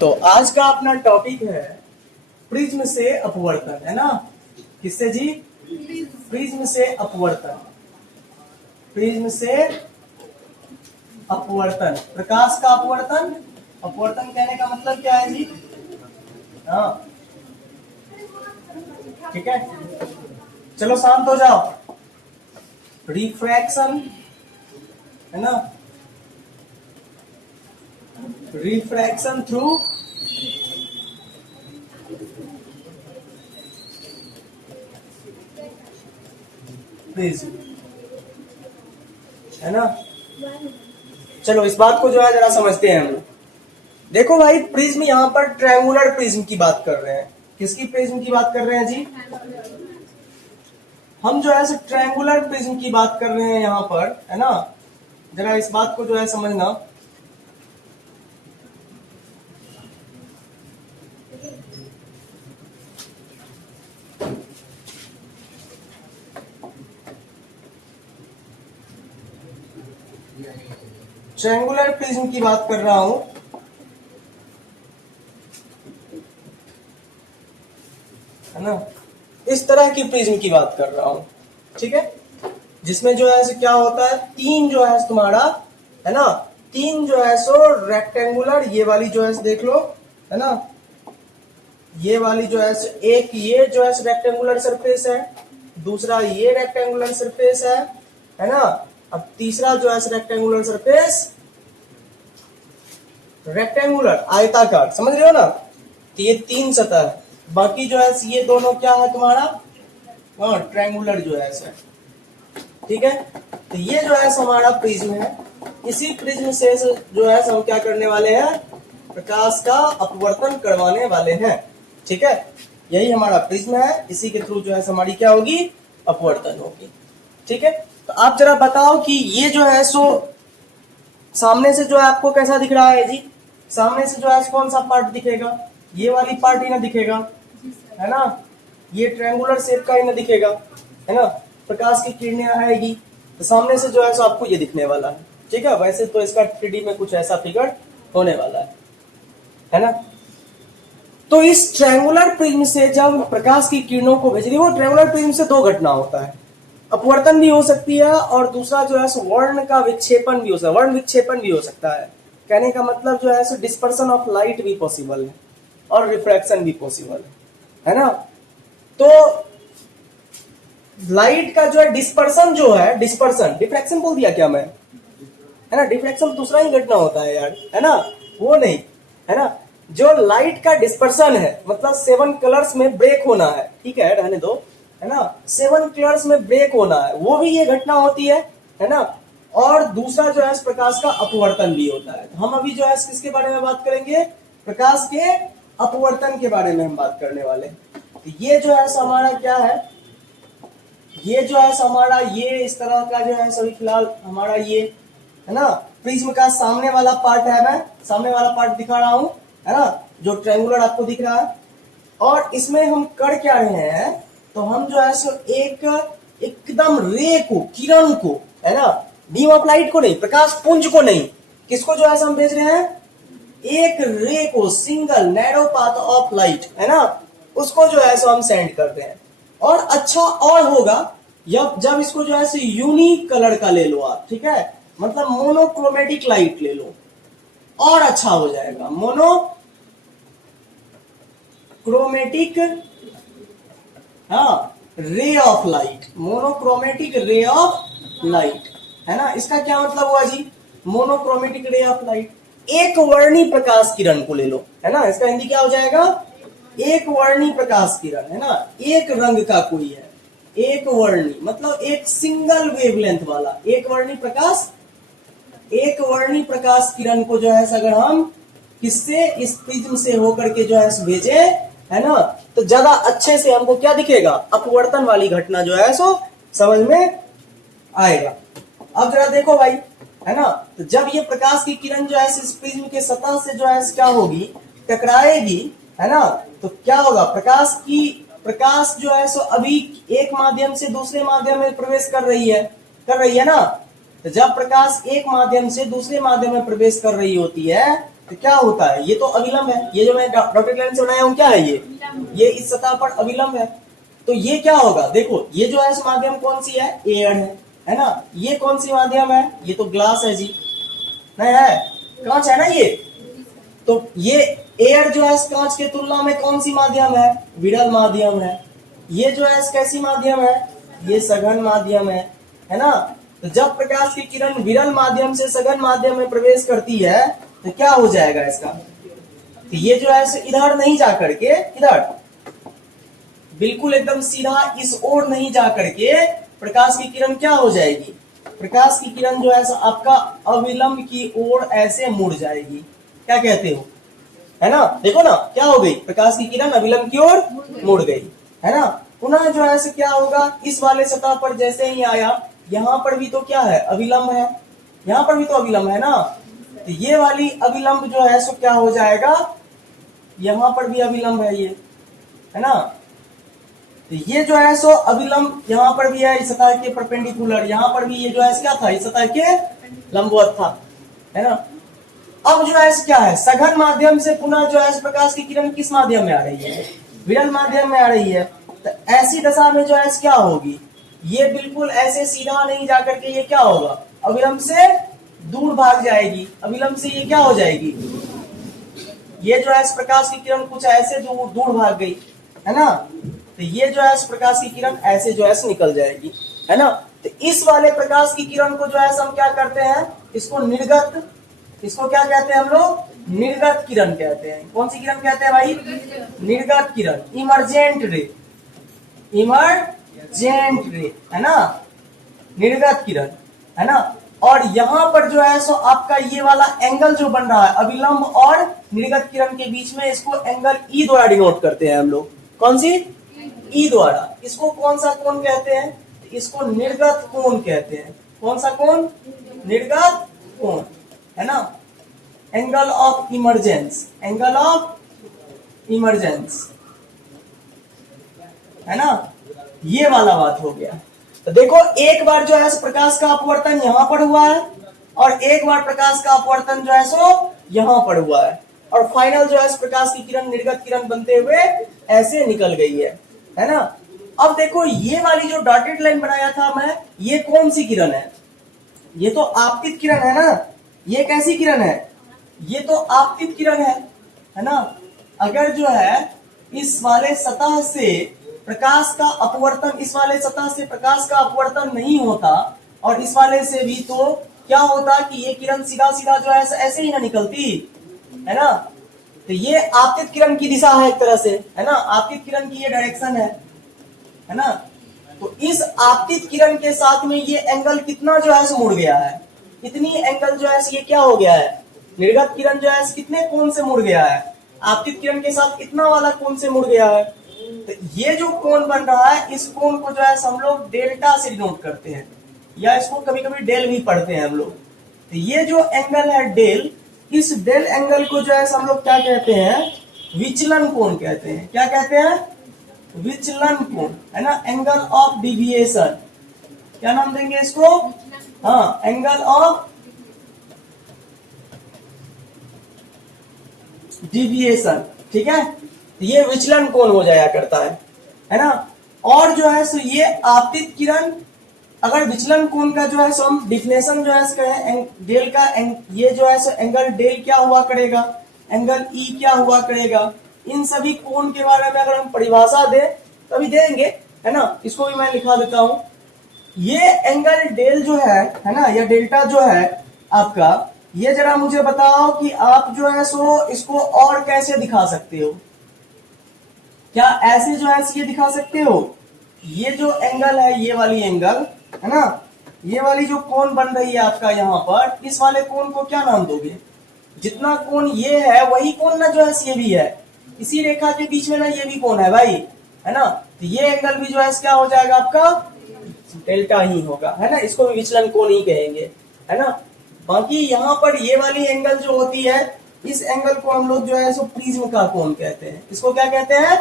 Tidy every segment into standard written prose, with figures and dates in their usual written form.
तो आज का अपना टॉपिक है प्रिज्म से अपवर्तन, है ना। किससे जी? प्रिज्म से अपवर्तन। प्रिज्म से अपवर्तन, प्रकाश का अपवर्तन। अपवर्तन कहने का मतलब क्या है जी? हाँ, ठीक है, चलो शांत हो जाओ। रिफ्रैक्शन, है ना, रिफ्रैक्शन थ्रू प्रिज्म, है ना। चलो इस बात को जो है जरा समझते हैं हम लोग। देखो भाई, प्रिज्म यहाँ पर ट्रायंगुलर प्रिज्म की बात कर रहे हैं। किसकी प्रिज्म की बात कर रहे हैं जी? हम जो है ट्रायंगुलर प्रिज्म की बात कर रहे हैं यहाँ पर, है ना। जरा इस बात को जो है समझना। ट्रायंगुलर प्रिज्म की बात कर रहा हूं, है ना। इस तरह की प्रिज्म की बात कर रहा हूं, ठीक है, जिसमें जो है क्या होता है, तीन जो है तुम्हारा, है ना, तीन जो है सो रेक्टेंगुलर, ये वाली जो है देख लो, है ना, ये वाली जो है एक ये जो है रेक्टेंगुलर सरफेस है, दूसरा ये रेक्टेंगुलर सरफेस है ना। अब तीसरा जो है रेक्टेंगुलर सरफेस, रेक्टेंगुलर आयताकार, समझ रहे हो ना। तो ये तीन सतह है, बाकी जो है ये दोनों क्या है तुम्हारा, हाँ, ट्रायंगुलर जो है, ठीक है। तो ये जो है हमारा प्रिज्म है। इसी प्रिज्म से जो है हम क्या करने वाले हैं, प्रकाश का अपवर्तन करवाने वाले हैं, ठीक है। यही हमारा प्रिज्म है, इसी के थ्रू जो है हमारी क्या होगी, अपवर्तन होगी, ठीक है। तो आप जरा बताओ कि ये जो है सो सामने से जो है आपको कैसा दिख रहा है जी? सामने से जो है कौन सा पार्ट दिखेगा? ये वाली पार्ट ही ना दिखेगा, है ना। ये ट्रायंगुलर शेप का ही ना दिखेगा, है ना। प्रकाश की किरणें आएगी तो सामने से जो है सो आपको ये दिखने वाला है, ठीक है। वैसे तो इसका 3D में कुछ ऐसा फिगर होने वाला है ना। तो इस ट्रायंगुलर प्रिज्म से जब प्रकाश की किरणों को भेज रही है, वो ट्रायंगुलर प्रिज्म से दो घटना होता है, अपवर्तन भी हो सकती है और दूसरा जो है वर्ण का विक्षेपण भी हो सकता है, वर्ण विक्षेपण भी हो सकता है। कहने का मतलब जो है डिस्पर्सन ऑफ लाइट भी पॉसिबल है और रिफ्रैक्शन भी पॉसिबल है ना। तो लाइट का जो है डिस्पर्सन जो है, डिस्पर्सन, डिफ्रैक्शन बोल दिया क्या मैं, है ना। डिफ्रैक्शन दूसरा ही घटना होता है यार, है ना, वो नहीं, है ना। जो लाइट का डिस्पर्सन है मतलब 7 कलर्स में ब्रेक होना है, ठीक है, रहने दो, है ना। 7 कलर्स में ब्रेक होना है, वो भी ये घटना होती है ना। और दूसरा जो है प्रकाश का अपवर्तन भी होता है। हम अभी जो है किसके बारे में बात करेंगे, प्रकाश के अपवर्तन के बारे में हम बात करने वाले। तो ये जो है हमारा क्या है, ये जो है हमारा ये इस तरह का जो है सभी फिलहाल हमारा ये, है ना, प्रिज्म का सामने वाला पार्ट है, मैं सामने वाला पार्ट दिखा रहा हूं, है ना, जो ट्रायंगुलर आपको दिख रहा है। और इसमें हम कर क्या रहे हैं, तो हम जो है सो एक एकदम रे को, किरण को, है ना, बीम ऑफ लाइट को नहीं, प्रकाश पुंज को नहीं, किसको जो है हम भेज रहे हैं, एक रे को, single narrow path of light, है ना, उसको जो है सो हम सेंड करते हैं। और अच्छा और होगा जब इसको जो है यूनिक कलर का ले लो आप, ठीक है, मतलब मोनोक्रोमेटिक लाइट ले लो और अच्छा हो जाएगा। मोनोक्रोमेटिक, हाँ, ray of light, monochromatic ray of light, है ना। इसका क्या मतलब हुआ जी, मोनोक्रोमेटिक रे ऑफ लाइट, एक वर्णी प्रकाश किरण को ले लो, है ना। इसका हिंदी क्या हो जाएगा, एक वर्णी प्रकाश किरण, है ना, एक रंग का कोई है, एक वर्णी मतलब एक सिंगल वेवलेंथ वाला एक वर्णी प्रकाश, एक वर्णी प्रकाश किरण को जो है अगर हम किससे, इस प्रिज्म से होकर के जो है भेजे, है ना, तो ज्यादा अच्छे से हमको क्या दिखेगा, अपवर्तन वाली घटना जो है सो समझ में आएगा। अब जरा देखो भाई, है ना, तो जब ये प्रकाश की किरण जो है इस प्रिज्म के सतह से जो है क्या होगी, टकराएगी, है ना, तो क्या होगा, प्रकाश जो है सो अभी एक माध्यम से दूसरे माध्यम में प्रवेश कर रही है ना। तो जब प्रकाश एक माध्यम से दूसरे माध्यम में प्रवेश कर रही होती है तो क्या होता है, ये तो अविलंब है, ये जो मैं डॉटेड लाइन से बनाया हूं क्या है, ये इस सतह पर अविलंब है। तो ये क्या होगा, देखो ये जो है माध्यम कौन सी है, एयर है ना। ये कौन सी माध्यम है, ये तो ग्लास है जी, नहीं है, कांच है ना ये। तो ये एयर जो है कांच के तुलना में कौन सी माध्यम है, विरल माध्यम है। ये जो है कैसी माध्यम है, ये सघन माध्यम है ना। तो जब प्रकाश की किरण विरल माध्यम से सघन माध्यम में प्रवेश करती है तो क्या हो जाएगा इसका, तो ये जो है इधर नहीं जाकर के, इधर बिल्कुल एकदम सीधा इस ओर नहीं जाकर के प्रकाश की किरण क्या हो जाएगी, प्रकाश की किरण जो है आपका अविलंब की ओर ऐसे मुड़ जाएगी। क्या कहते हो, है ना। देखो ना क्या हो गई, प्रकाश की किरण अविलंब की ओर मुड़ गई, है ना। पुनः जो है क्या होगा, इस वाले सतह पर जैसे ही आया, यहाँ पर भी तो क्या है, अविलंब है, यहाँ पर भी तो अविलंब है ना। तो ये वाली अविलंब जो है सो क्या हो जाएगा, यहाँ पर भी अविलंब है ये, है ना। तो ये जो है सो अविलंब यहाँ पर भी है, इस सतह के परपेंडिकुलर, यहाँ पर भी ये जो है क्या था, इस सतह के लंबवत था, है ना। अब जो है क्या है, सघन माध्यम से पुनः जो है प्रकाश की किरण किस माध्यम में आ रही है, विरल माध्यम में आ रही है। तो ऐसी दशा में जो है क्या होगी, ये बिल्कुल ऐसे सीधा नहीं जाकर के ये क्या होगा, अविलंब से दूर भाग जाएगी, अविलंब से ये क्या हो जाएगी, ये जो है प्रकाश की किरण कुछ ऐसे दूर भाग गई, है ना। तो ये जो है प्रकाश की किरण ऐसे जो है निकल जाएगी, है ना। तो इस वाले प्रकाश की किरण को जो है हम क्या करते हैं, इसको निर्गत, इसको क्या कहते हैं हम लोग, निर्गत किरण कहते हैं। कौन सी किरण कहते हैं भाई, निर्गत किरण, इमरजेंट रे, इमरजेंट रे, है ना, निर्गत किरण, है ना। और यहाँ पर जो है सो आपका ये वाला एंगल जो बन रहा है अविलंब और निर्गत किरण के बीच में, इसको एंगल ई द्वारा डिनोट करते हैं हम लोग। कौन सी, ई द्वारा। इसको कौन सा कोण कहते हैं, इसको निर्गत कोण कहते हैं। कौन सा कोण, निर्गत कोण, है ना। Angle of emergence, angle of emergence, है ना। ये वाला बात हो गया। तो देखो एक बार जो है प्रकाश का अपवर्तन यहां पर हुआ है और एक बार प्रकाश का अपवर्तन जो है सो यहां पर हुआ है, और फाइनल जो है प्रकाश की किरण निर्गत किरण बनते हुए ऐसे निकल गई है ना। अब देखो ये वाली जो डॉटेड लाइन बनाया था मैं, ये कौन सी किरण है, ये तो आपतित किरण है ना। ये कैसी किरण है, ये तो आपतित किरण है ना। अगर जो है इस वाले सतह से प्रकाश का अपवर्तन, इस वाले सतह से प्रकाश का अपवर्तन नहीं होता और इस वाले से भी, तो क्या होता कि ये किरण सीधा सीधा जो है ऐसे ही ना निकलती, है ना। तो ये आपतित किरण की दिशा है एक तरह से, है ना, आपतित किरण की ये डायरेक्शन है ना। तो इस आपतित किरण के साथ में ये एंगल कितना जो है मुड़ गया है, इतनी एंगल जो है ये क्या हो गया है, निर्गत किरण जो है कितने कोण से मुड़ गया है, आपतित किरण के साथ इतना वाला कोण से मुड़ गया है। तो ये जो कोण बन रहा है, इस कोण को जो है हम लोग डेल्टा से डिनोट करते हैं, या इसको कभी कभी डेल भी पढ़ते हैं हम लोग। तो ये जो एंगल है डेल, इस डेल एंगल को जो है हम लोग क्या कहते हैं, विचलन कोण कहते हैं। क्या कहते हैं, विचलन कोण, है ना, एंगल ऑफ डिविएशन। क्या नाम देंगे इसको, हाँ, एंगल ऑफ डिविएशन, ठीक है। ये विचलन कोण हो जाया करता है ना। और जो है सो ये आपतित किरण, अगर विचलन कोण का जो है सो हम डिफिनेशन जो है डेल का, ये जो है सो एंगल डेल क्या हुआ करेगा, एंगल ई क्या हुआ करेगा, इन सभी कोण के बारे में अगर हम परिभाषा दें तभी देंगे, है ना। इसको भी मैं लिखा देता हूं। ये एंगल डेल जो है ना, या डेल्टा जो है आपका, ये जरा मुझे बताओ कि आप जो है सो इसको और कैसे दिखा सकते हो। क्या ऐसे जो है ये दिखा सकते हो, ये जो एंगल है, ये वाली एंगल, है ना, ये वाली जो कोण बन रही है आपका यहाँ पर, इस वाले कोण को क्या नाम दोगे, जितना कोण ये है वही कोण ना जो है ये भी है, इसी रेखा के बीच में ना ये भी कोण है भाई, है ना। तो ये एंगल भी जो है क्या हो जाएगा आपका, डेल्टा ही होगा, है ना। इसको भी विचलन कोण ही कहेंगे, है ना। बाकी यहाँ पर ये वाली एंगल जो होती है, इस एंगल को हम लोग जो है सो प्रिज्म का कोण कहते हैं। इसको क्या कहते हैं,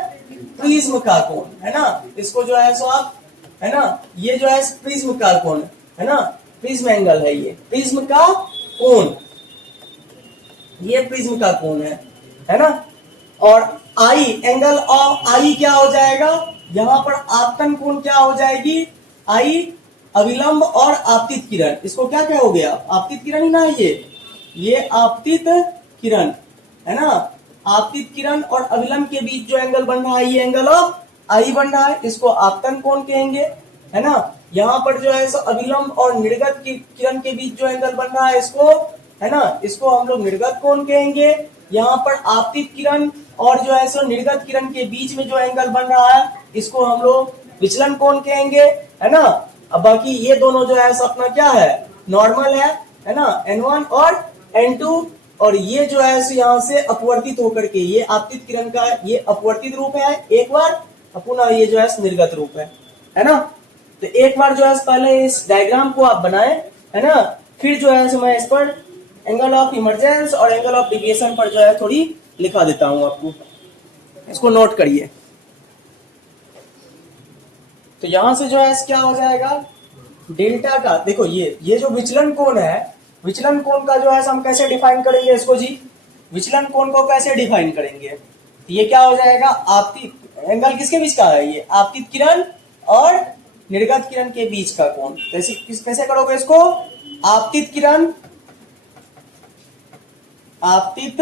प्रिज्म का कोण, है ना। इसको जो है सो आप, है ना, ये जो है प्रिज्म का कोण, है ना, प्रिज्म एंगल है ये, प्रिज्म का कोण, ये प्रिज्म का कोण है ना। और आई, एंगल ऑफ आई क्या हो जाएगा, यहां पर आपतन कोण क्या हो जाएगी, आई अविलंब और आपतित किरण, इसको क्या कहोगे आप, आपतित किरण ही ना, ये आपतित किरण है ना। आपतित किरण और अविलंब के बीच जो एंगल बन रहा है ये एंगल ऑफ आई बन रहा है, इसको आपतन कोण कहेंगे, है ना। यहाँ पर जो है सो अविलंब और निर्गत की किरण के बीच जो एंगल बन रहा है इसको, है ना, इसको हम लोग निर्गत कोण कहेंगे। यहाँ पर आपतित किरण और जो है सो निर्गत किरण के बीच में जो एंगल बन रहा है इसको हम लोग विचलन कोण कहेंगे, है ना। अब बाकी ये दोनों जो है सो अपना क्या है, नॉर्मल है ना, N1 और N2। और ये जो है सो यहाँ से अपवर्तित होकर के, ये आपतित किरण का ये अपवर्तित रूप है एक बार, पुनः ये जो है निर्गत रूप है ना। तो एक बार जो है पहले इस डायग्राम को आप बनाए, है ना, फिर जो है मैं इस पर एंगल ऑफ इमरजेंस और एंगल ऑफ डिविएशन पर जो है थोड़ी लिखा देता हूं आपको, इसको नोट करिए। तो यहां से जो है क्या हो जाएगा, डेल्टा का, देखो ये जो विचलन कोण है, विचलन कोण का जो है हम कैसे डिफाइन करेंगे इसको जी, विचलन कोण को कैसे डिफाइन करेंगे, तो ये क्या हो जाएगा, आपतित एंगल किसके बीच का है, ये आपतित किरण और निर्गत किरण के बीच का कोण। कैसे कैसे करोगे इसको, आपतित किरण, आपतित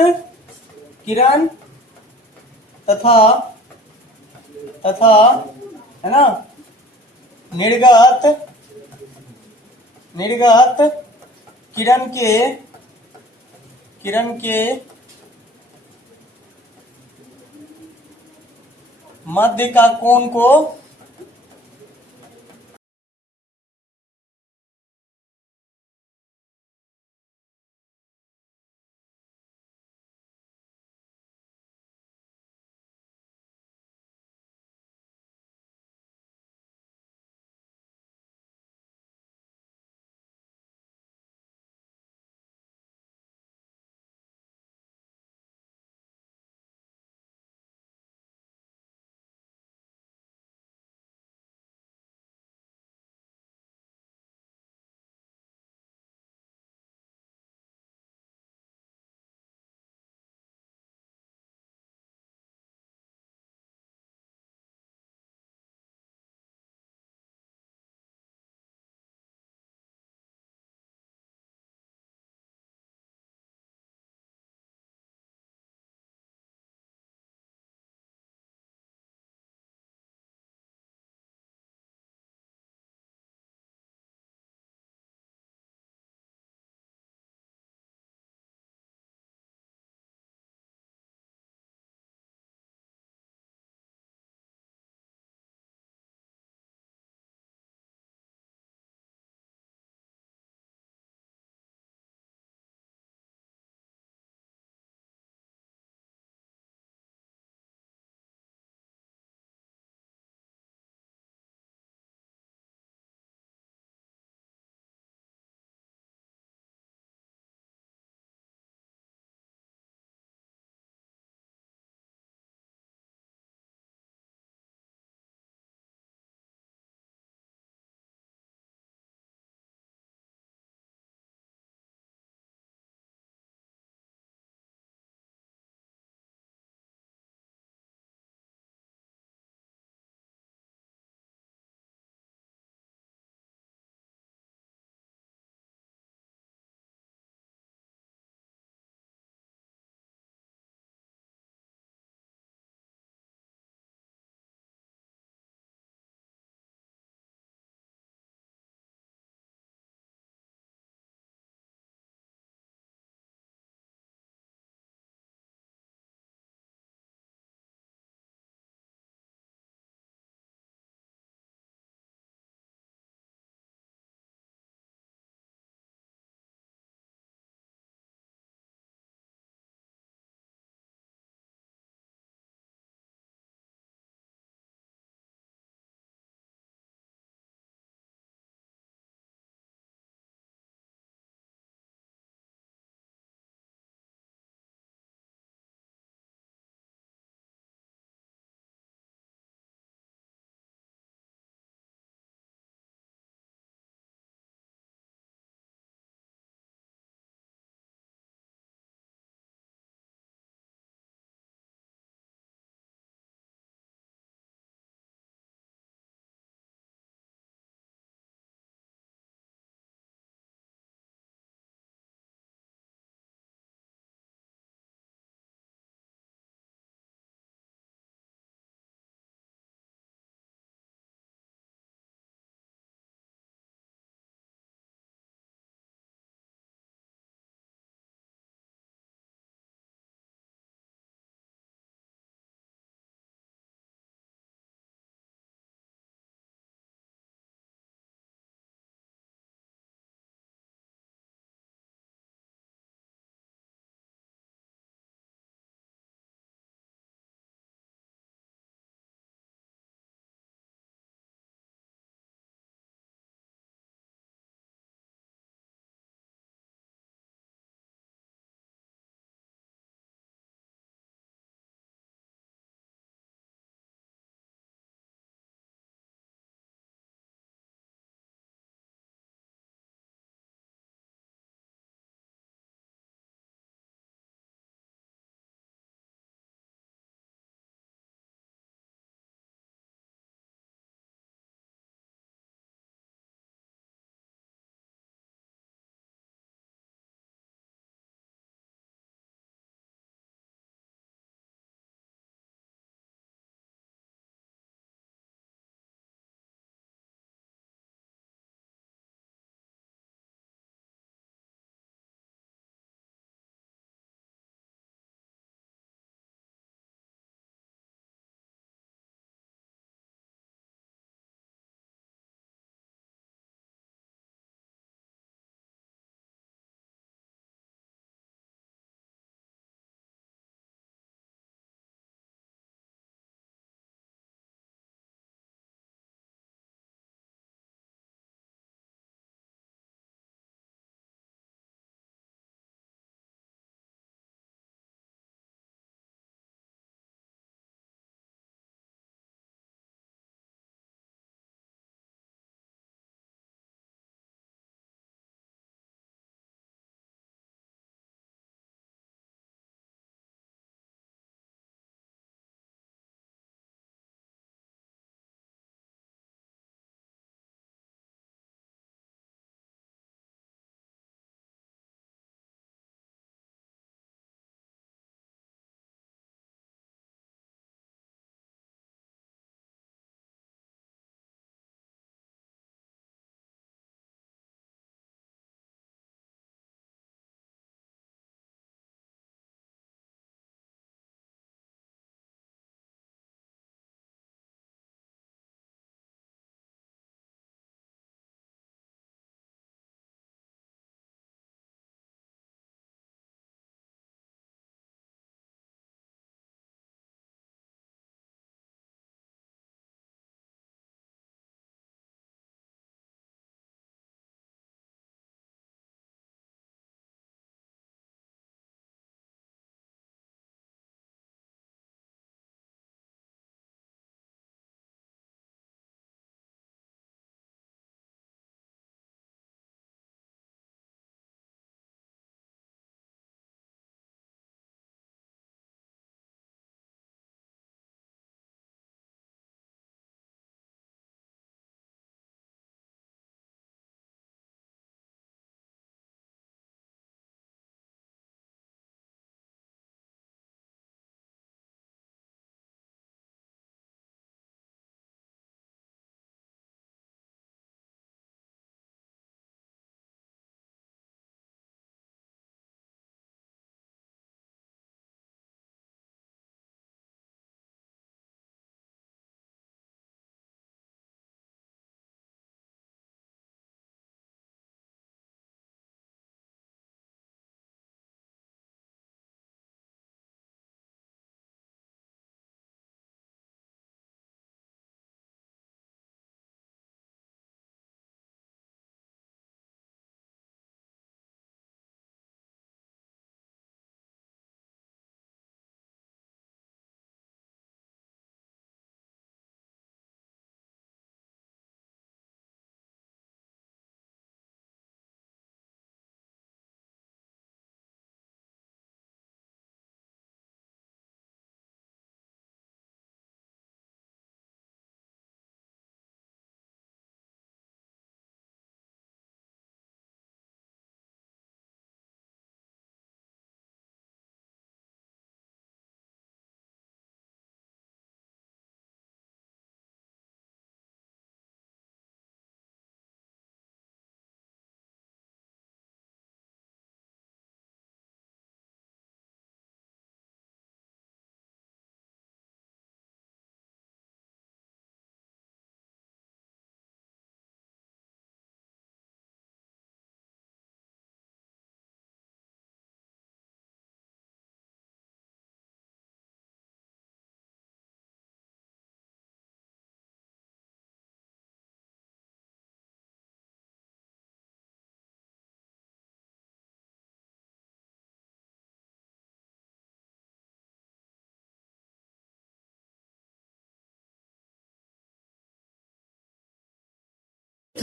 किरण तथा तथा है ना निर्गत निर्गत किरण के मध्य का कोण को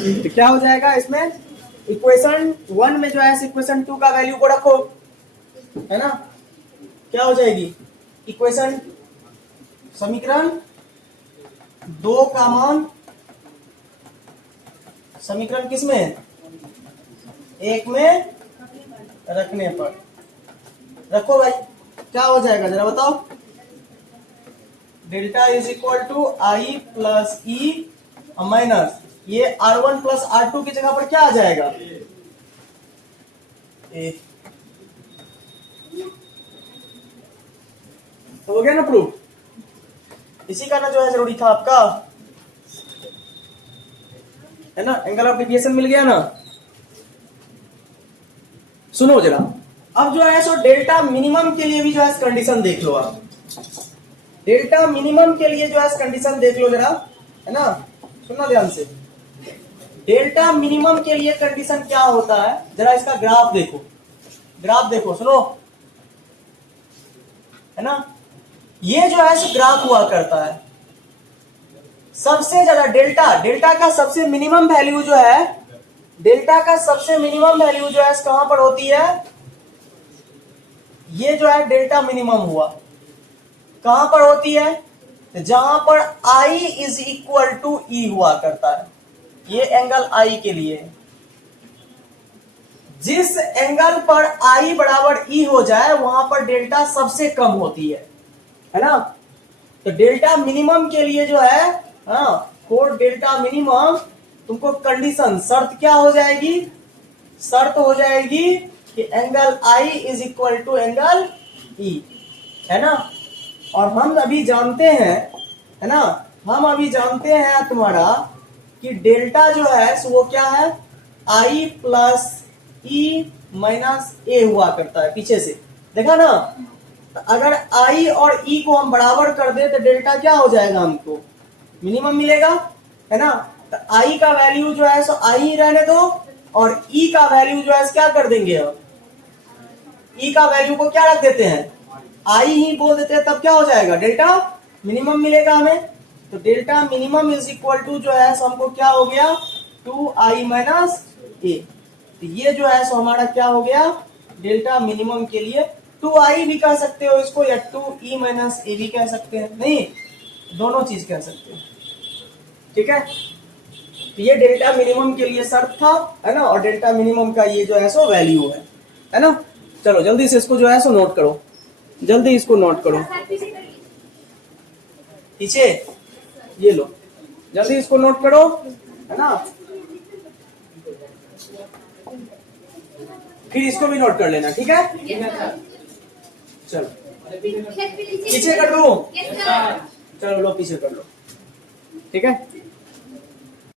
तो क्या हो जाएगा इसमें, इक्वेशन 1 में जो है इक्वेशन 2 का वैल्यू को रखो, है ना, क्या हो जाएगी इक्वेशन, समीकरण 2 का मान समीकरण किसमें, 1 में रखने पर रखो भाई, क्या हो जाएगा जरा बताओ, delta is equal to I plus E minus ये R1 प्लस R2 की जगह पर क्या आ जाएगा, ए। तो हो गया ना प्रूफ, इसी का ना जो है जरूरी था आपका, है ना, एंगल ऑफ डेविएशन मिल गया ना। सुनो जरा, अब जो है सो डेल्टा मिनिमम के लिए भी जो है कंडीशन देख लो आप, डेल्टा मिनिमम के लिए जो है कंडीशन देख लो जरा, है ना, सुनना ध्यान से, डेल्टा मिनिमम के लिए कंडीशन क्या होता है, जरा इसका ग्राफ देखो, ग्राफ देखो, सुनो, है ना, ये जो है सो ग्राफ हुआ करता है, सबसे ज्यादा डेल्टा का सबसे मिनिमम वैल्यू जो है, डेल्टा का सबसे मिनिमम वैल्यू जो है कहां पर होती है, ये जो है डेल्टा मिनिमम हुआ कहां पर होती है, जहां पर I is equal to E हुआ करता है, ये एंगल I के लिए, जिस एंगल पर I बराबर E हो जाए वहां पर डेल्टा सबसे कम होती है ना, तो डेल्टा मिनिमम के लिए जो है, हाँ, फॉर डेल्टा मिनिमम तुमको कंडीशन शर्त क्या हो जाएगी, शर्त हो जाएगी कि angle I is equal to angle E, है ना, और हम अभी जानते हैं, है ना, हम अभी जानते हैं तुम्हारा कि डेल्टा जो है वो क्या है, I प्लस E माइनस ए हुआ करता है, पीछे से देखा ना, तो अगर I और E को हम बराबर कर दे तो डेल्टा क्या हो जाएगा, हमको मिनिमम मिलेगा, है ना, तो I का वैल्यू जो है सो I ही रहने दो, और E का वैल्यू जो है क्या कर देंगे, अब E का वैल्यू को क्या रख देते हैं, I ही बोल देते हैं, तब क्या हो जाएगा, डेल्टा मिनिमम मिलेगा हमें, तो delta minimum is equal to जो है सो हमको क्या हो गया, 2I माइनस ए, तो ये जो है सो हमारा क्या हो गया, डेल्टा मिनिमम के लिए 2I भी कह सकते हो इसको, या 2E माइनस ए भी कह सकते हैं, नहीं दोनों चीज कह सकते हैं, ठीक है, तो ये डेल्टा मिनिमम के लिए शर्त था, है ना, और डेल्टा मिनिमम का ये जो है सो वैल्यू है ना, चलो जल्दी से इसको जो है सो नोट करो, जल्दी इसको नोट करो, पीछे ये लो, जल्दी इसको नोट करो, है ना, फिर इसको भी नोट कर लेना, ठीक है, चलो पीछे कर लो, चलो लो पीछे कर लो, ठीक है।